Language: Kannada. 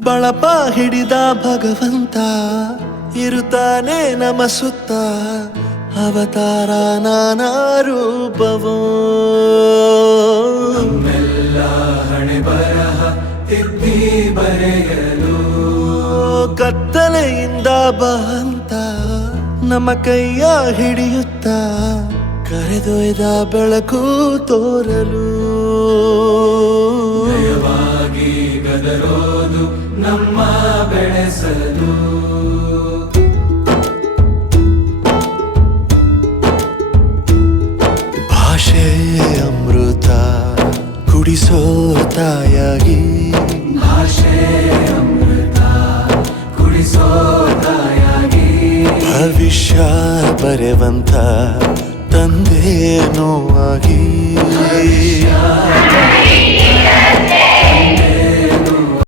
ಬಳಪ ಹಿಡಿದ ಭಗವಂತ ಇರುತ್ತಾನೆ ನಮ ಸುತ್ತ ಅವತಾರ ನಾನಾ ರೂಪವೋ ನಮ್ಮೆಲ್ಲ ಹಣೆ ಬರಹ ತಿದ್ದಿ ಬರೆಯಲು ಕತ್ತಲೆಯಿಂದ ಬಂತ ನಮ್ಮ ಕೈಯ ಹಿಡಿಯುತ್ತ ಕರೆದೊಯ್ದ ಬೆಳಕು ತೋರಲು ನಯವಾಗಿ ಗದರೋದು ನಮ್ಮ ಬೆಳೆಸಲು ಭಾಷೆ ಅಮೃತ ಕುಡಿಸೋ ತಾಯಾಗಿ ಭಾಷೆ ಅಮೃತ ಕುಡಿಸೋ ತಾಯಾಗಿ ಭವಿಷ್ಯ ಬರೆವಂತ ತಂದೇನೋ ಆಗಿ